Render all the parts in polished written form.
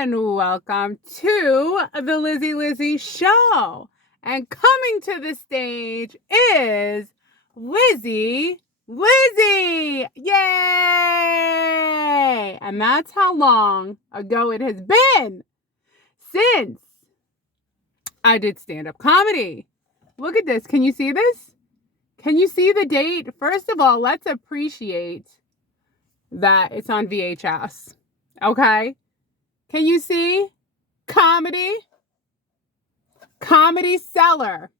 and welcome to the Lizzy Show. And coming to the stage is Lizzy. Yay! And that's how long ago it has been since I did stand-up comedy. Look at this. Can you see this? Can you see the date? First of all, let's appreciate that it's on VHS. Okay? Can you see? Comedy Cellar.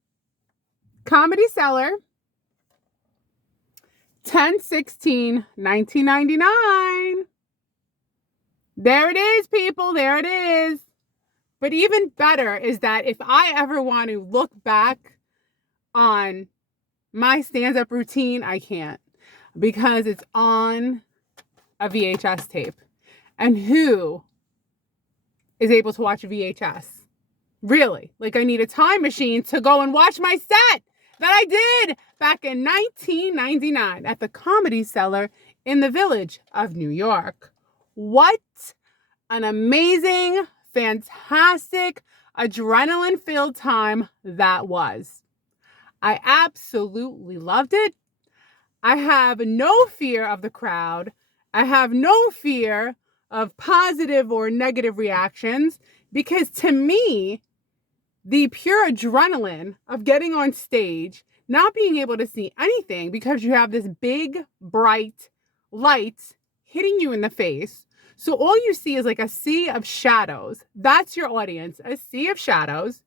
10/16/1999. There it is, people. There it is. But even better is that if I ever want to look back on my stand-up routine, I can't, because it's on a VHS tape. And who is able to watch a VHS? Really? Like, I need a time machine to go and watch my set that I did back in 1999 at the Comedy Cellar in the Village of New York. What an amazing, fantastic, adrenaline-filled time that was. I absolutely loved it. I have no fear of the crowd. I have no fear of positive or negative reactions, because to me, the pure adrenaline of getting on stage, not being able to see anything because you have this big, bright light hitting you in the face. So all you see is like a sea of shadows. That's your audience, a sea of shadows.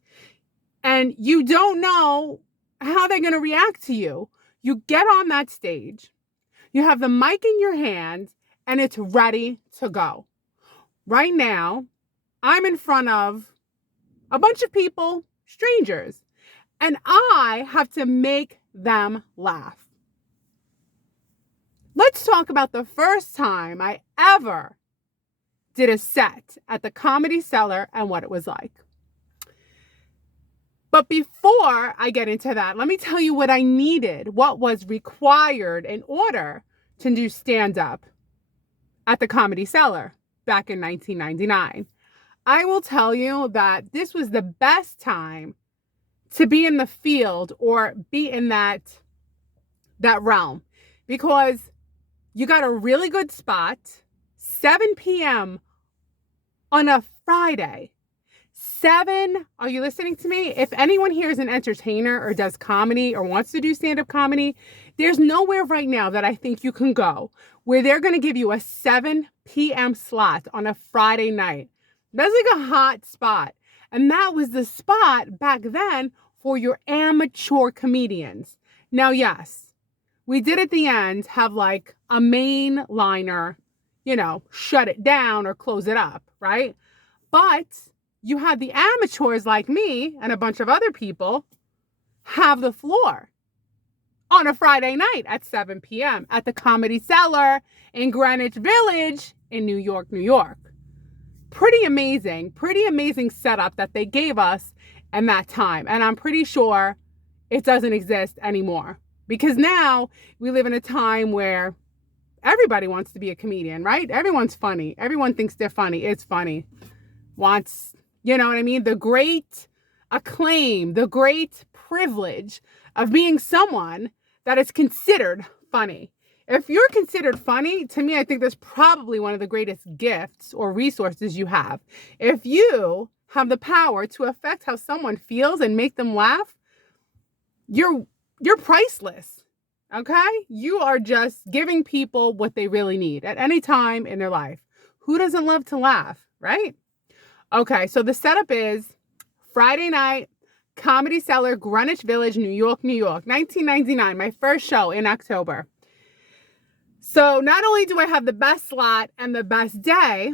And you don't know how they're going to react to you. You get on that stage, you have the mic in your hand, and it's ready to go. Right now, I'm in front of a bunch of people, strangers, and I have to make them laugh. Let's talk about the first time I ever did a set at the Comedy Cellar and what it was like. But before I get into that, let me tell you what I needed, what was required in order to do stand-up at the Comedy Cellar back in 1999. I will tell you that this was the best time to be in the field or be in that realm, because you got a really good spot, 7 p.m. on a Friday. 7, are you listening to me? If anyone here is an entertainer or does comedy or wants to do stand-up comedy, there's nowhere right now that I think you can go where they're going to give you a 7 p.m. slot on a Friday night. That's like a hot spot. And that was the spot back then for your amateur comedians. Now, yes, we did at the end have like a main liner, shut it down or close it up, right? But you had the amateurs like me and a bunch of other people have the floor on a Friday night at 7 p.m. at the Comedy Cellar in Greenwich Village in New York, New York. Pretty amazing setup that they gave us in that time. And I'm pretty sure it doesn't exist anymore, because now we live in a time where everybody wants to be a comedian, right? Everyone's funny. Everyone thinks they're funny. It's funny. You know what I mean? The great acclaim, the great privilege of being someone that is considered funny. If you're considered funny, to me, I think that's probably one of the greatest gifts or resources you have. If you have the power to affect how someone feels and make them laugh, you're priceless. Okay? You are just giving people what they really need at any time in their life. Who doesn't love to laugh, right? Okay, so the setup is Friday night, Comedy Cellar, Greenwich Village, New York, 1999, my first show in October. So not only do I have the best slot and the best day,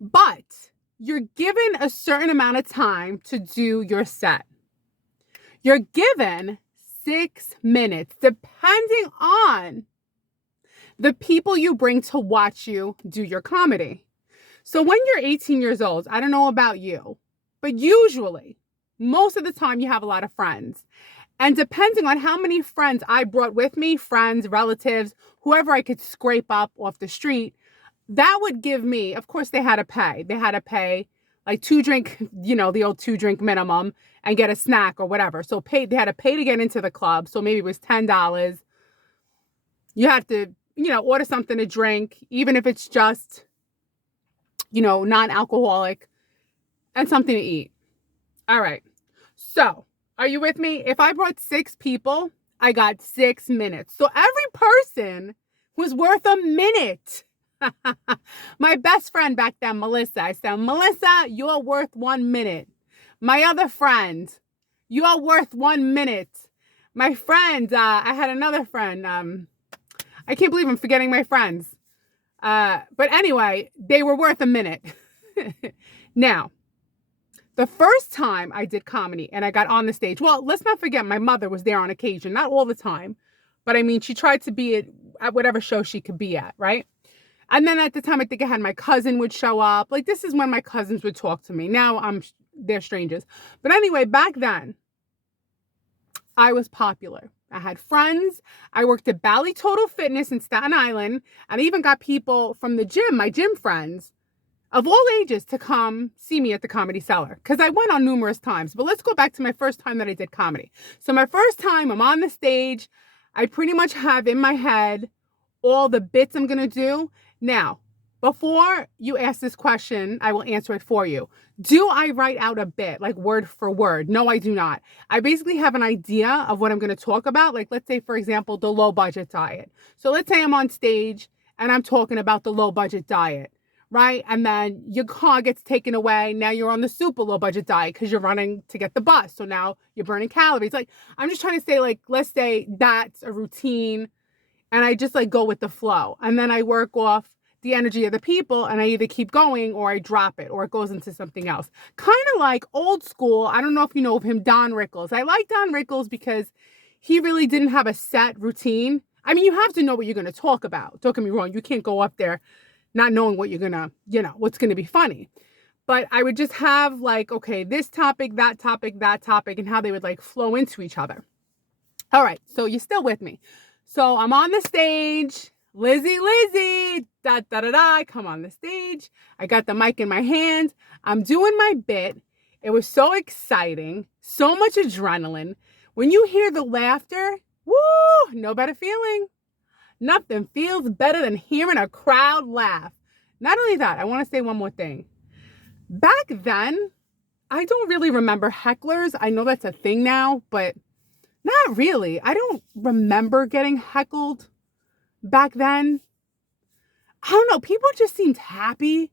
but you're given a certain amount of time to do your set. You're given 6 minutes, depending on the people you bring to watch you do your comedy. So when you're 18 years old, I don't know about you, but usually, most of the time you have a lot of friends. And depending on how many friends I brought with me, friends, relatives, whoever I could scrape up off the street, That would give me, of course, they had to pay. They had to pay like 2 drink, the old 2 drink minimum and get a snack or whatever. So they had to pay to get into the club. So maybe it was $10. You have to, order something to drink, even if it's just, non-alcoholic, and something to eat. All right. So are you with me? If I brought 6 people, I got 6 minutes. So every person was worth a minute. My best friend back then, Melissa, I said, Melissa, you're worth 1 minute. My other friend, you're worth 1 minute. My friend, I had another friend. I can't believe I'm forgetting my friends. But anyway, they were worth a minute. Now, the first time I did comedy and I got on the stage, well, let's not forget my mother was there on occasion, not all the time. But I mean, she tried to be at whatever show she could be at, right? And then at the time, I think I had my cousin would show up. Like, this is when my cousins would talk to me. Now they're strangers. But anyway, back then, I was popular. I had friends. I worked at Bally Total Fitness in Staten Island. And I even got people from the gym, my gym friends, of all ages, to come see me at the Comedy Cellar. Because I went on numerous times. But let's go back to my first time that I did comedy. So my first time, I'm on the stage. I pretty much have in my head all the bits I'm going to do. Now, before you ask this question, I will answer it for you. Do I write out a bit, like word for word? No, I do not. I basically have an idea of what I'm going to talk about. Like, let's say, for example, the low budget diet. So let's say I'm on stage and I'm talking about the low budget diet, right? And then your car gets taken away. Now you're on the super low budget diet because you're running to get the bus. So now you're burning calories. Like, I'm just trying to say, like, let's say that's a routine. And I just like go with the flow. And then I work off the energy of the people and I either keep going or I drop it or it goes into something else. Kind of like old school. I don't know if you know of him, Don Rickles. I like Don Rickles because he really didn't have a set routine. I mean, you have to know what you're going to talk about. Don't get me wrong. You can't go up there not knowing what you're going to, what's going to be funny. But I would just have like, okay, this topic, that topic, and how they would like flow into each other. All right. So you're still with me. So I'm on the stage, Lizzy, da, da, da, da, I come on the stage. I got the mic in my hand. I'm doing my bit. It was so exciting, so much adrenaline. When you hear the laughter, woo, no better feeling. Nothing feels better than hearing a crowd laugh. Not only that, I want to say one more thing. Back then, I don't really remember hecklers. I know that's a thing now, but not really. I don't remember getting heckled back then. I don't know. People just seemed happy.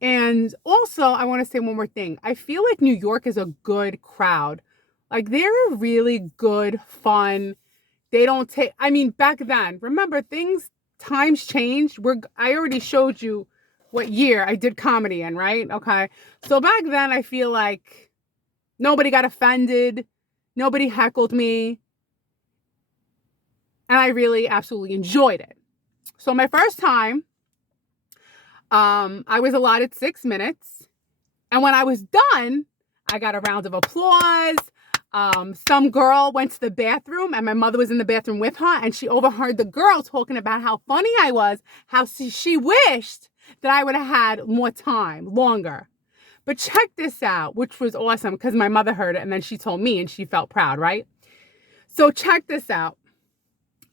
And also, I want to say one more thing. I feel like New York is a good crowd. Like, they're really good, fun. They don't take, I mean, back then, remember, times changed. I already showed you what year I did comedy in, right? Okay. So back then, I feel like nobody got offended. Nobody heckled me. And I really absolutely enjoyed it. So my first time, I was allotted 6 minutes. And when I was done, I got a round of applause. Some girl went to the bathroom and my mother was in the bathroom with her. And she overheard the girl talking about how funny I was, how she wished that I would have had more time, longer. But check this out, which was awesome because my mother heard it and then she told me and she felt proud, right? So check this out.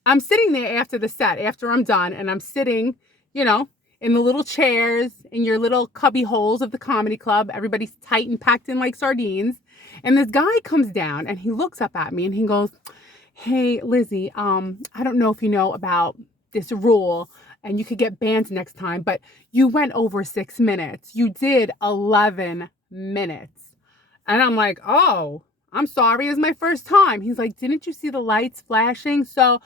I'm sitting there after the set, after I'm done, and I'm sitting, in the little chairs, in your little cubby holes of the comedy club. Everybody's tight and packed in like sardines. And this guy comes down and he looks up at me and he goes, hey, Lizzy, I don't know if you know about this rule and you could get banned next time, but you went over 6 minutes. You did 11 minutes. And I'm like, oh, I'm sorry. It's my first time. He's like, didn't you see the lights flashing? So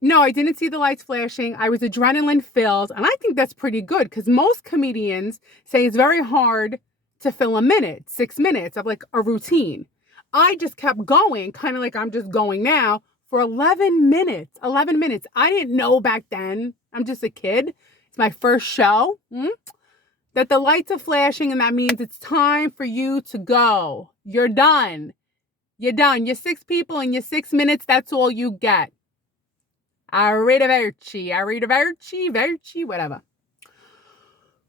no, I didn't see the lights flashing. I was adrenaline filled. And I think that's pretty good because most comedians say it's very hard to fill a minute, 6 minutes of like a routine. I just kept going, kind of like I'm just going now for 11 minutes. 11 minutes. I didn't know back then. I'm just a kid. It's my first show. That the lights are flashing and that means it's time for you to go. You're done. You're done. You're 6 people in your 6 minutes. That's all you get. Arrivederci, whatever.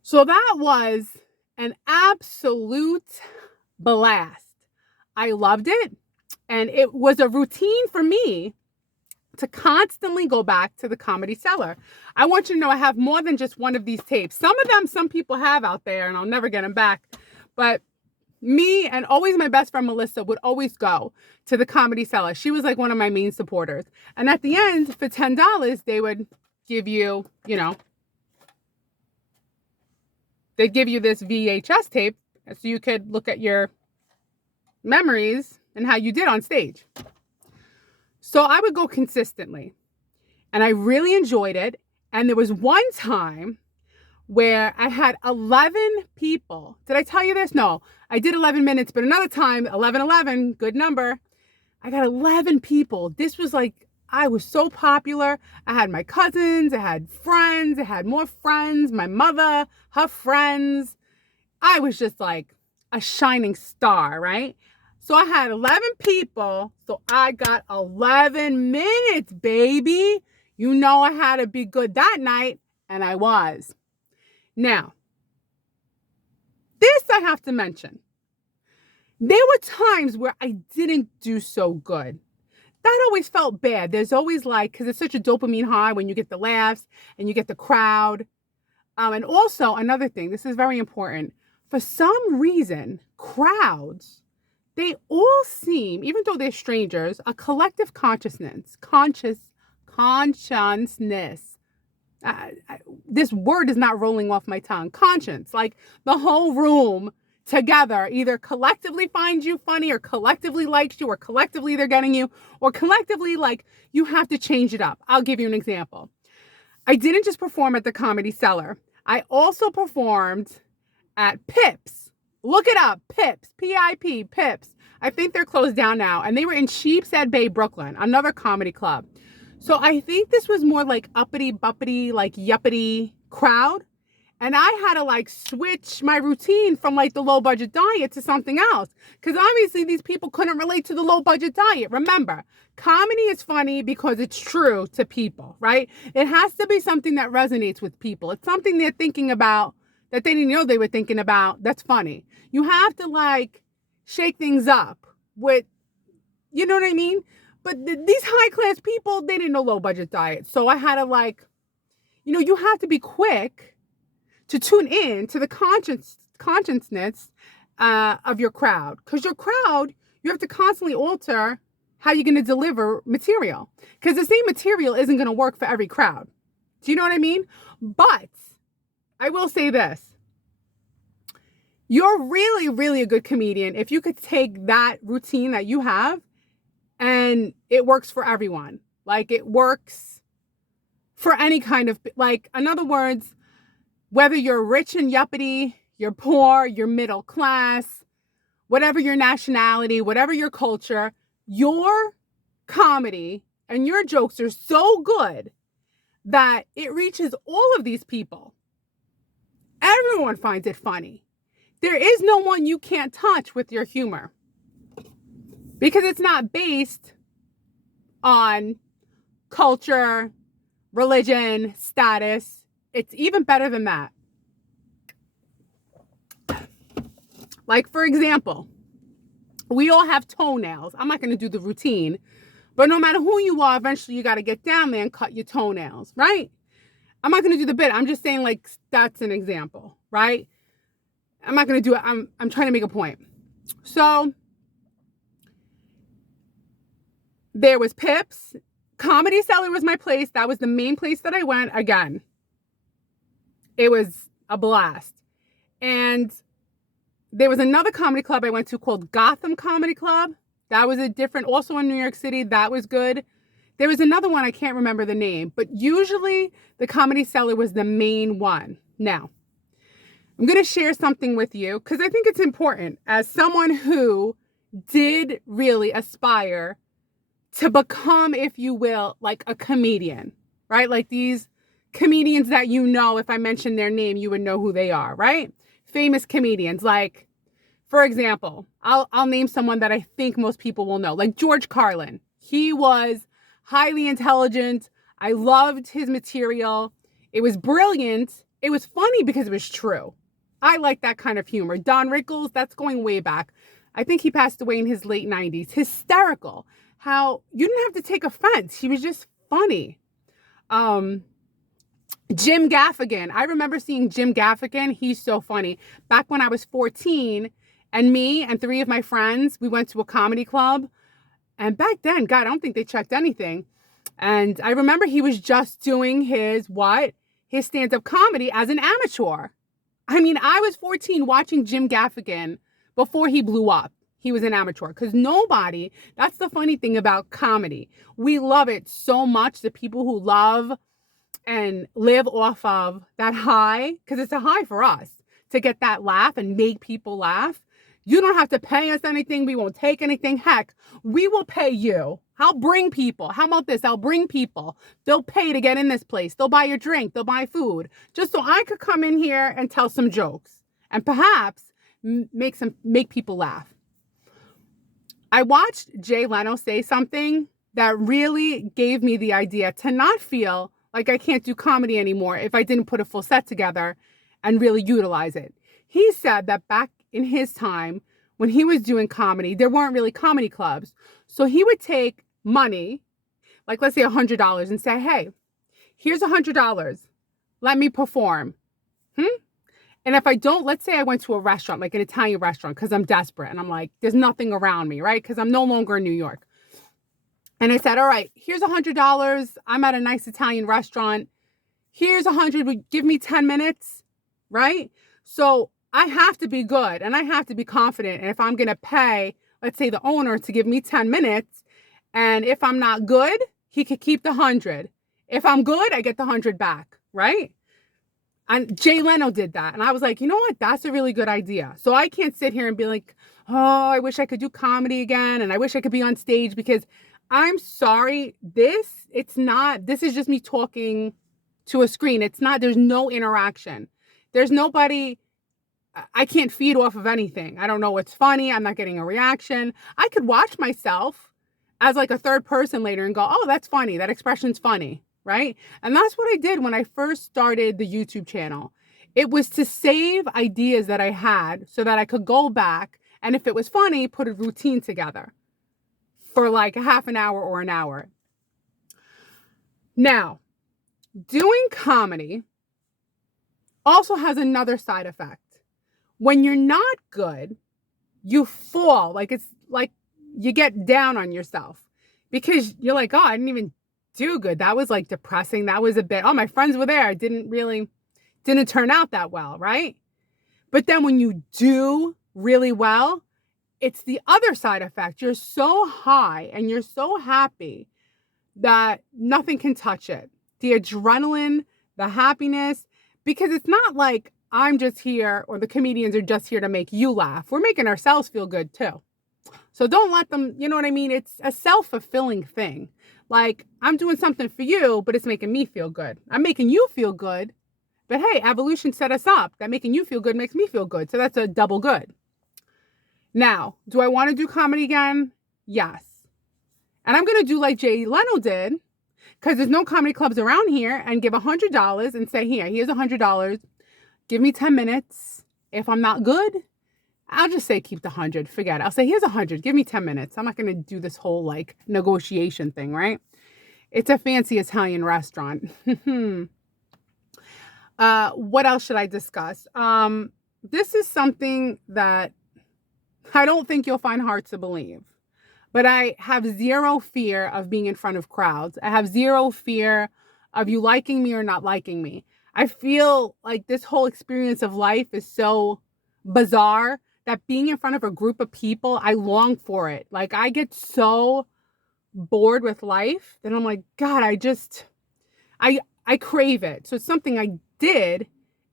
So that was an absolute blast. I loved it. And it was a routine for me to constantly go back to the Comedy Cellar. I want you to know I have more than just one of these tapes. Some of them, some people have out there, and I'll never get them back. But me and always my best friend Melissa would always go to the Comedy Cellar. She was like one of my main supporters. And at the end, for $10, they would give you, they'd give you this VHS tape so you could look at your memories and how you did on stage. So I would go consistently, and I really enjoyed it. And there was one time where I had 11 people. Did I tell you this? No, I did 11 minutes, but another time, 11, good number. I got 11 people. This was like, I was so popular. I had my cousins, I had friends, I had more friends, my mother, her friends. I was just like a shining star, right? So I had 11 people, so I got 11 minutes, baby. You know I had to be good that night, and I was. Now, this I have to mention. There were times where I didn't do so good. That always felt bad. There's always because it's such a dopamine high when you get the laughs and you get the crowd. And also another thing, this is very important. For some reason, crowds, they all seem, even though they're strangers, a collective consciousness. This word is not rolling off my tongue. Conscience, like the whole room together either collectively finds you funny or collectively likes you or collectively they're getting you or collectively you have to change it up. I'll give you an example. I didn't just perform at the Comedy Cellar. I also performed at Pips. Look it up. Pips. P-I-P. Pips. I think they're closed down now. And they were in Sheepshead Bay, Brooklyn, another comedy club. So I think this was more like uppity, buppity, yuppity crowd. And I had to switch my routine from the low budget diet to something else. Because obviously these people couldn't relate to the low budget diet. Remember, comedy is funny because it's true to people, right? It has to be something that resonates with people. It's something they're thinking about that they didn't know they were thinking about. That's funny. You have to shake things up with, you know what I mean? But these high class people, they didn't know low budget diet. So I had to you have to be quick to tune in to the consciousness of your crowd. Because your crowd, you have to constantly alter how you're going to deliver material. Because the same material isn't going to work for every crowd. Do you know what I mean? But I will say this. You're really, really a good comedian if you could take that routine that you have and it works for everyone. It works for any kind of, in other words, whether you're rich and yuppity, you're poor, you're middle class, whatever your nationality, whatever your culture, your comedy and your jokes are so good that it reaches all of these people. Everyone finds it funny. There is no one you can't touch with your humor because it's not based on culture, religion, status. It's even better than that. For example, we all have toenails. I'm not going to do the routine, but no matter who you are, eventually you got to get down there and cut your toenails, right? I'm not going to do the bit. I'm just saying that's an example, right? I'm not going to do it. I'm trying to make a point. So there was Pips. Comedy Cellar was my place. That was the main place that I went. Again, it was a blast. And there was another comedy club I went to called Gotham Comedy Club. That was also in New York City. That was good. There was another one, I can't remember the name, but usually the Comedy Cellar was the main one. Now, I'm going to share something with you because I think it's important as someone who did really aspire to become, if you will, a comedian, right? These comedians that if I mention their name, you would know who they are, right? Famous comedians, for example, I'll name someone that I think most people will know, George Carlin. He was highly intelligent. I loved his material. It was brilliant, it was funny because it was true. I like that kind of humor. Don Rickles, that's going way back. I think he passed away in his late 90s. Hysterical. How you didn't have to take offense. He was just funny. Um, Jim Gaffigan. I remember seeing Jim Gaffigan. He's so funny. Back when I was 14, and me and three of my friends, we went to a comedy club. And back then, God, I don't think they checked anything. And I remember he was just doing his what? His stand-up comedy as an amateur. I mean, I was 14 watching Jim Gaffigan before he blew up. He was an amateur because nobody, that's the funny thing about comedy. We love it so much. The people who love and live off of that high, because it's a high for us to get that laugh and make people laugh. You don't have to pay us anything. We won't take anything. Heck, we will pay you. I'll bring people. How about this? I'll bring people. They'll pay to get in this place. They'll buy your drink. They'll buy food. Just so I could come in here and tell some jokes and perhaps make people laugh. I watched Jay Leno say something that really gave me the idea to not feel like I can't do comedy anymore if I didn't put a full set together and really utilize it. He said that back in his time, when he was doing comedy, there weren't really comedy clubs. So he would take money, like let's say $100, and say, hey, here's $100. Let me perform. And if I don't, let's say I went to a restaurant, like an Italian restaurant, because I'm desperate and I'm like, there's nothing around me, right? Because I'm no longer in New York. And I said, all right, here's $100. I'm at a nice Italian restaurant. Here's 100. Give me 10 minutes, right? So I have to be good and I have to be confident. And if I'm going to pay, let's say the owner to give me 10 minutes, and if I'm not good, he could keep the 100. If I'm good, I get the 100 back, right? And Jay Leno did that. And I was like, you know what? That's a really good idea. So I can't sit here and be like, oh, I wish I could do comedy again. And I wish I could be on stage, because I'm sorry. This is just me talking to a screen. There's no interaction. There's nobody. I can't feed off of anything. I don't know what's funny. I'm not getting a reaction. I could watch myself as like a third person later and go, oh, that's funny. That expression's funny. Right? And that's what I did when I first started the YouTube channel. It was to save ideas that I had so that I could go back and, if it was funny, put a routine together for like a half an hour or an hour. Now, doing comedy also has another side effect. When you're not good, you fall. It's like you get down on yourself because you're like, oh, I didn't even do good. That was like depressing. That was a bit, oh, my friends were there. It didn't turn out that well, right? But then when you do really well, it's the other side effect. You're so high and you're so happy that nothing can touch it. The adrenaline, the happiness, because it's not like I'm just here or the comedians are just here to make you laugh. We're making ourselves feel good too. So don't let them, you know what I mean? It's a self-fulfilling thing. Like, I'm doing something for you, but it's making me feel good. I'm making you feel good. But hey, evolution set us up. That making you feel good makes me feel good. So that's a double good. Now, do I want to do comedy again? Yes. And I'm going to do like Jay Leno did, because there's no comedy clubs around here, and give $100 and say, here's $100. Give me 10 minutes. If I'm not good, I'll just say keep the 100. Forget it. I'll say, here's 100. Give me 10 minutes. I'm not going to do this whole like negotiation thing, right? It's a fancy Italian restaurant. What else should I discuss? This is something that I don't think you'll find hard to believe. But I have zero fear of being in front of crowds. I have zero fear of you liking me or not liking me. I feel like this whole experience of life is so bizarre that being in front of a group of people, I long for it. Like, I get so bored with life that I'm like, God, I crave it. So it's something I did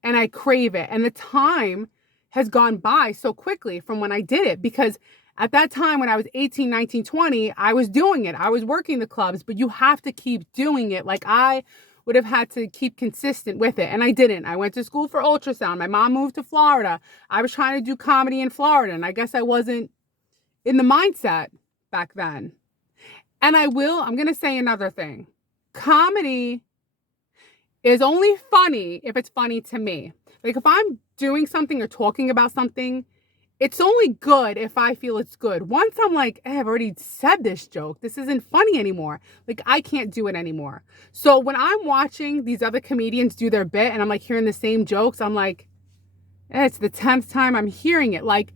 and I crave it. And the time has gone by so quickly from when I did it, because at that time when I was 18, 19, 20, I was doing it. I was working the clubs, but you have to keep doing it. Like, I would have had to keep consistent with it. And I didn't. I went to school for ultrasound. My mom moved to Florida. I was trying to do comedy in Florida. And I guess I wasn't in the mindset back then. And I'm going to say another thing. Comedy is only funny if it's funny to me. Like if I'm doing something or talking about something, it's only good if I feel it's good. Once I'm like, hey, I've already said this joke. This isn't funny anymore. Like I can't do it anymore. So when I'm watching these other comedians do their bit and I'm like hearing the same jokes, I'm like, it's the 10th time I'm hearing it. Like,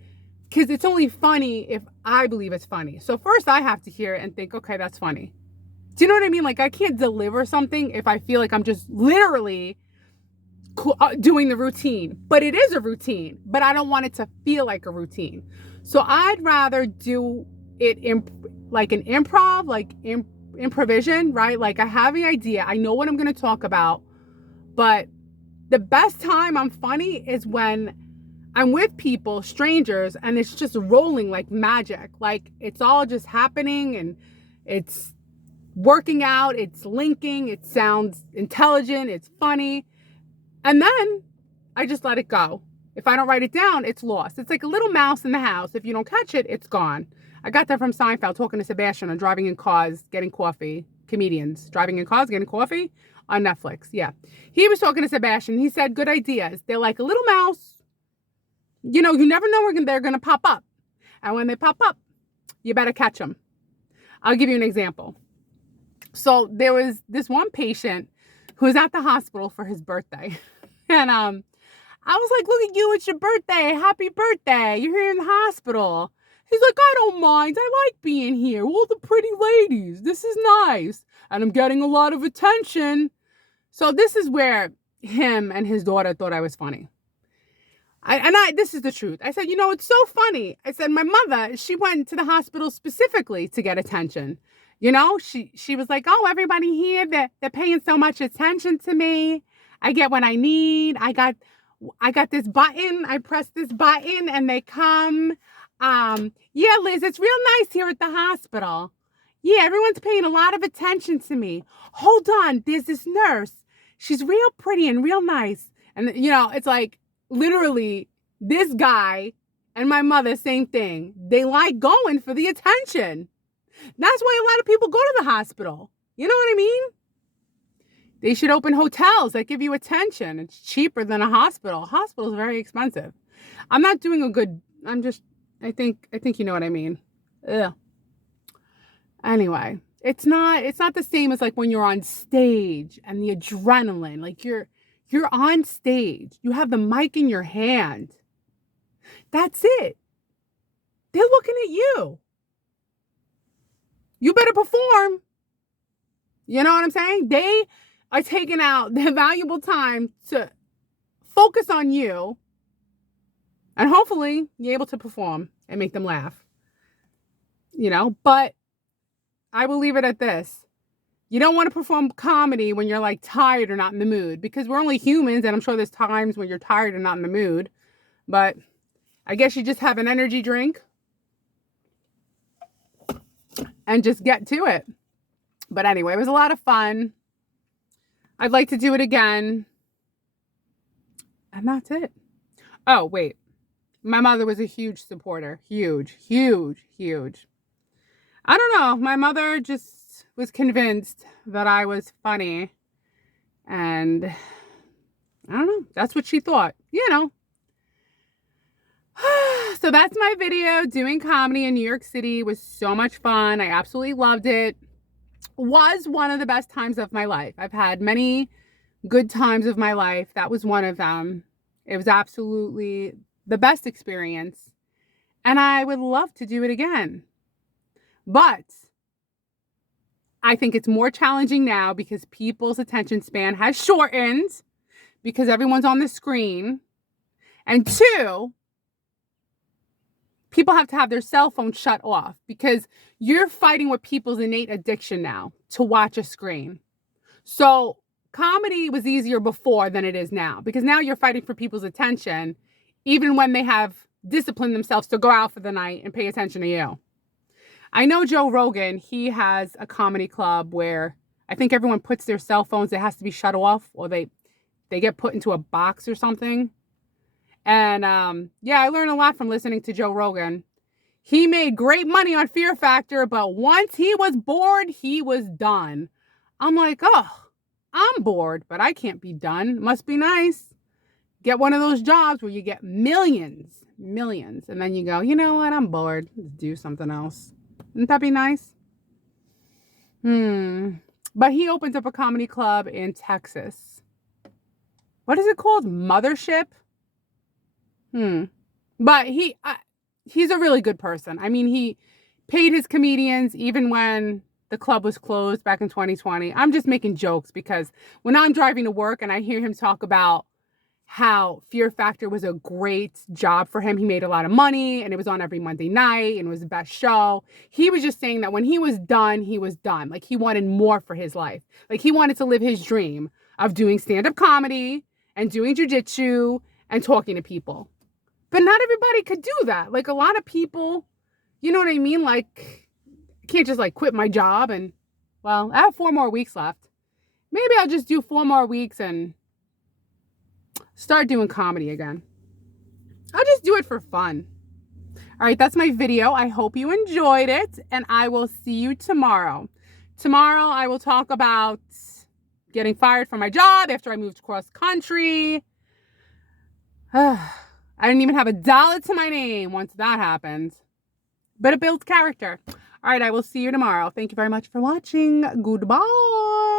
because it's only funny if I believe it's funny. So first I have to hear it and think, okay, that's funny. Do you know what I mean? Like I can't deliver something if I feel like I'm just literally doing the routine. But it is a routine, but I don't want it to feel like a routine. So I'd rather do it like an improv, like improvisation, right? Like I have the idea. I know what I'm going to talk about. But the best time I'm funny is when I'm with people, strangers, and it's just rolling like magic. Like it's all just happening and it's working out, it's linking, it sounds intelligent, it's funny. And then I just let it go. If I don't write it down, it's lost. It's like a little mouse in the house. If you don't catch it, it's gone. I got that from Seinfeld, talking to Sebastian on driving in cars, getting coffee. Comedians driving in cars, getting coffee on Netflix. Yeah. He was talking to Sebastian. He said, good ideas. They're like a little mouse. You know, you never know when they're going to pop up. And when they pop up, you better catch them. I'll give you an example. So there was this one patient who was at the hospital for his birthday. And I was like, look at you, it's your birthday. Happy birthday. You're here in the hospital. He's like, I don't mind. I like being here. All the pretty ladies. This is nice. And I'm getting a lot of attention. So this is where him and his daughter thought I was funny. This is the truth. I said, you know, it's so funny. I said, my mother, she went to the hospital specifically to get attention. You know, she was like, oh, everybody here, they're paying so much attention to me. I get what I need. I got this button. I press this button and they come. Yeah, Liz, it's real nice here at the hospital. Yeah, everyone's paying a lot of attention to me. Hold on. There's this nurse. She's real pretty and real nice. And, you know, it's like literally this guy and my mother, same thing. They like going for the attention. That's why a lot of people go to the hospital. You know what I mean? They should open hotels that give you attention. It's cheaper than a hospital. Hospital is very expensive. I'm not doing a good, I think you know what I mean. Ugh. Anyway, it's not the same as like when you're on stage and the adrenaline, like you're on stage. You have the mic in your hand. That's it. They're looking at you. You better perform. You know what I'm saying? They are taking out their valuable time to focus on you. And hopefully you're able to perform and make them laugh. You know, but I will leave it at this. You don't want to perform comedy when you're like tired or not in the mood, because we're only humans and I'm sure there's times when you're tired and not in the mood. But I guess you just have an energy drink and just get to it. But anyway, it was a lot of fun. I'd like to do it again. And that's it. Oh, wait. My mother was a huge supporter. Huge, huge, huge. I don't know. My mother just was convinced that I was funny. And I don't know. That's what she thought. You know. So that's my video. Doing comedy in New York City was so much fun. I absolutely loved it. Was one of the best times of my life. I've had many good times of my life. That was one of them. It was absolutely the best experience. And I would love to do it again. But I think it's more challenging now because people's attention span has shortened because everyone's on the screen. And two, people have to have their cell phone shut off because you're fighting with people's innate addiction now to watch a screen. So comedy was easier before than it is now because now you're fighting for people's attention even when they have disciplined themselves to go out for the night and pay attention to you. I know Joe Rogan, he has a comedy club where I think everyone puts their cell phones, it has to be shut off or they get put into a box or something. And yeah, I learned a lot from listening to Joe Rogan. He made great money on Fear Factor, but once he was bored, he was done. I'm like, oh, I'm bored, but I can't be done. Must be nice. Get one of those jobs where you get millions, millions, and then you go, you know what? I'm bored. Let's do something else. Wouldn't that be nice? But he opens up a comedy club in Texas. What is it called? Mothership? But he's a really good person. I mean, he paid his comedians even when the club was closed back in 2020. I'm just making jokes because when I'm driving to work and I hear him talk about how Fear Factor was a great job for him. He made a lot of money and it was on every Monday night and it was the best show. He was just saying that when he was done, he was done. Like he wanted more for his life. Like he wanted to live his dream of doing stand-up comedy and doing jujitsu and talking to people. But not everybody could do that. Like a lot of people, you know what I mean? Like I can't just like quit my job and, well, I have 4 more weeks left. Maybe I'll just do 4 more weeks and start doing comedy again. I'll just do it for fun. All right, that's my video. I hope you enjoyed it, and I will see you tomorrow. Tomorrow, I will talk about getting fired from my job after I moved cross country. I didn't even have $1 to my name once that happened. But it builds character. All right, I will see you tomorrow. Thank you very much for watching. Goodbye.